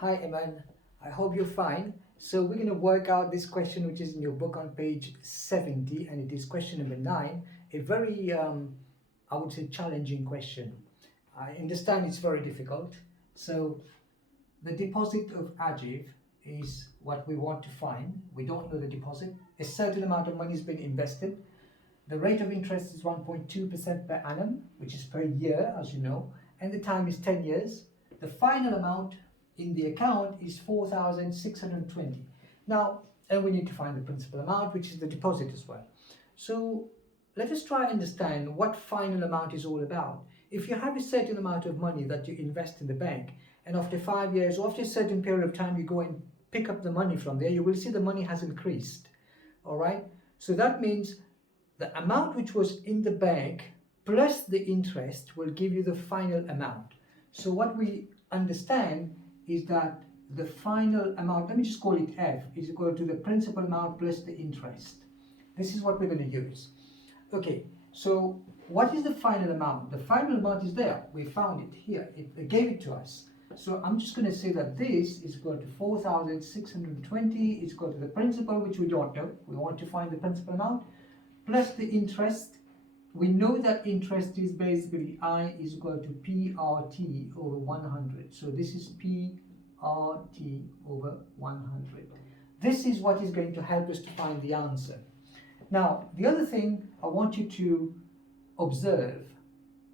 Hi, Eman. I hope you're fine. So we're going to work out this question which is in your book on page 70, and it is question number 9. A very, I would say, challenging question. I understand it's very difficult. So the deposit of Ajiv is what we want to find. We don't know the deposit. A certain amount of money has been invested. The rate of interest is 1.2% per annum, which is per year, as you know, and the time is 10 years. The final amount in the account is 4,620. Now, and we need to find the principal amount, which is the deposit as well. So let us try and understand what final amount is all about. If you have a certain amount of money that you invest in the bank, and after 5 years or after a certain period of time, you go and pick up the money from there, you will see the money has increased. All right. So that means the amount which was in the bank plus the interest will give you the final amount. So what we understand is that the final amount, let me just call it F, is equal to the principal amount plus the interest. This is what we're going to use. Okay, so what is the final amount? The final amount is there. We found it here. It gave it to us. So I'm just going to say that this is equal to 4,620 is equal to the principal, which we don't know. We want to find the principal amount, plus the interest. We know that interest is basically I is equal to PRT over 100. So this is PRT over 100. This is what is going to help us to find the answer. Now, the other thing I want you to observe,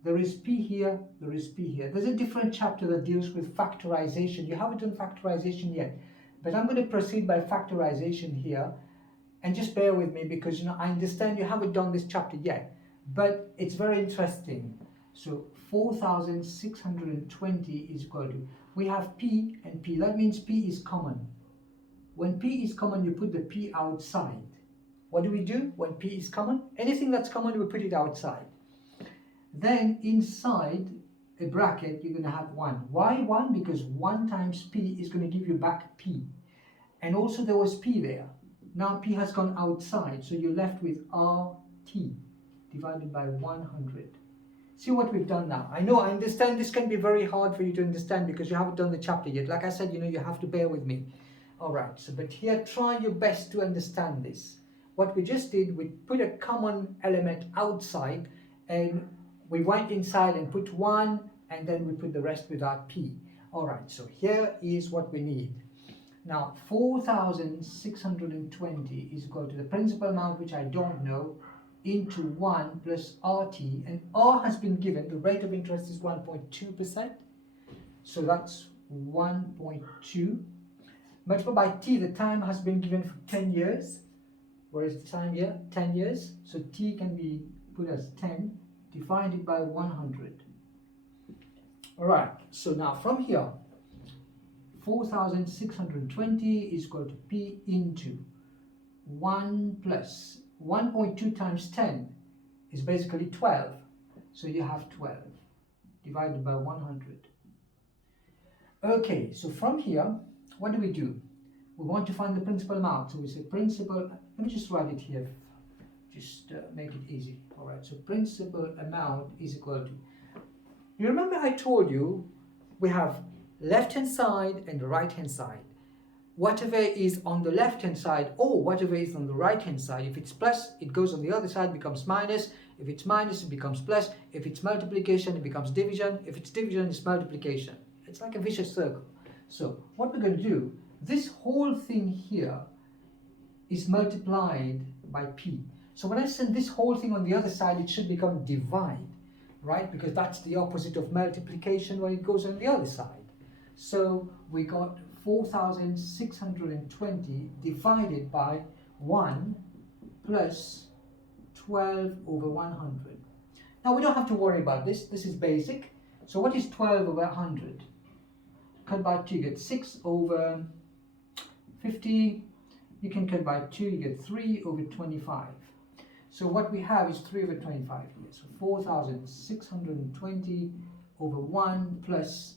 there is P here, there is P here. There's a different chapter that deals with factorization. You haven't done factorization yet, but I'm going to proceed by factorization here. And just bear with me because I understand you haven't done this chapter yet, but it's very interesting. So 4,620 is equal to, we have P and P. That means P is common. When P is common, you put the P outside. What do we do when P is common? Anything that's common, we put it outside. Then inside a bracket, you're going to have 1. Why 1? Because 1 times P is going to give you back P. And also there was P there. Now P has gone outside, so you're left with RT divided by 100. See what we've done now. I understand this can be very hard for you to understand because you haven't done the chapter yet. Like I said, you have to bear with me. All right, so but here, try your best to understand this. What we just did, we put a common element outside and we went inside and put 1 and then we put the rest without P. All right, so here is what we need. Now, 4,620 is equal to the principal amount, which I don't know, into 1 plus RT. And R has been given, the rate of interest is 1.2%. So that's 1.2. Multiplied by T, the time has been given for 10 years. Where is the time here? 10 years. So T can be put as 10, divided by 100. All right, so now from here, 4,620 is equal to P into 1 plus 1.2 times 10 is basically 12. So you have 12 divided by 100. Okay, so from here, what do? We want to find the principal amount. So we say principal, let me just write it here, just make it easy. All right, so principal amount is equal to, you remember I told you we have left hand side and the right hand side. Whatever is on the left hand side or whatever is on the right hand side, if it's plus, it goes on the other side, becomes minus. If it's minus, it becomes plus. If it's multiplication, it becomes division. If it's division, it's multiplication. It's like a vicious circle. So what we're going to do, this whole thing here is multiplied by P. So when I send this whole thing on the other side, it should become divide, right? Because that's the opposite of multiplication when it goes on the other side. So we got 4,620 divided by 1 plus 12 over 100. Now we don't have to worry about this. This is basic. So what is 12 over 100? Cut by 2, you get 6 over 50. You can cut by 2, you get 3 over 25. So what we have is 3 over 25 here. So 4,620 over 1 plus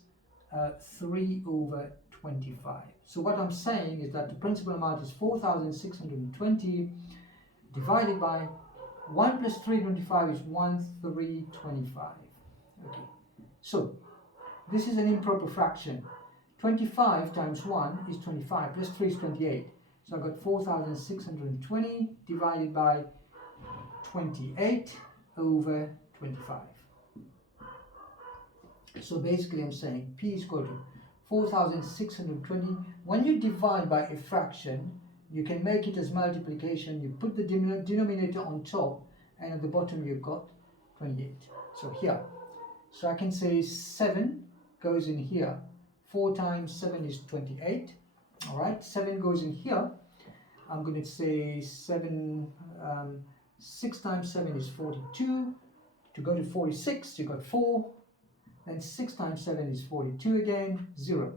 3 over 25. So what I'm saying is that the principal amount is 4,620 divided by 1 plus 325 is 1,325. Okay. So this is an improper fraction. 25 times 1 is 25, plus 3 is 28. So I got 4,620 divided by 28 over 25. So basically I'm saying P is equal to 4,620. When you divide by a fraction, you can make it as multiplication. You put the denominator on top, and at the bottom you've got 28. So here, so I can say 7 goes in here. 4 times 7 is 28. All right, 7 goes in here. I'm going to say 7, 6 times 7 is 42. To go to 46, you got 4. Then 6 times 7 is 42 again, 0.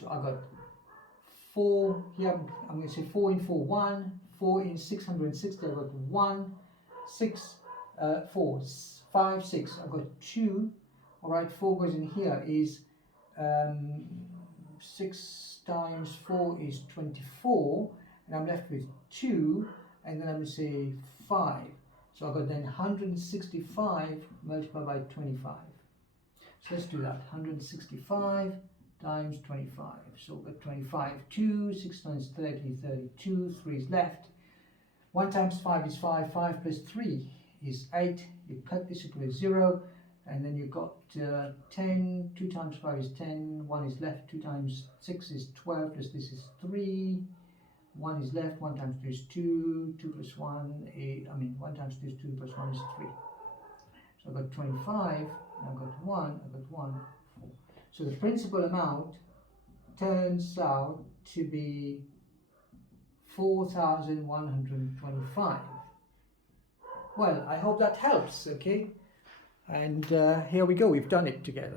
So I got 4 here. I'm going to say 4 in 4, 1. 4 in 660, I got 1. 6, 4, 5, 6, I got 2. All right, 4 goes in here is 6 times 4 is 24, and I'm left with 2, and then I'm going to say 5. So I got then 165 multiplied by 25. So let's do that. 165 times 25. So we've got 25, 2, 6 times 30, 32, 3 is left. 1 times 5 is 5, 5 plus 3 is 8. You cut this, you put a 0, and then you've got 10, 2 times 5 is 10, 1 is left, 2 times 6 is 12, plus this is 3, 1 is left, 1 times 2 is 2, 2 plus 1, 1 times 2 is 2, plus 1 is 3. So I've got 25, I've got 1, I've got 1, 4. So the principal amount turns out to be 4,125. Well, I hope that helps, okay? And here we go, we've done it together.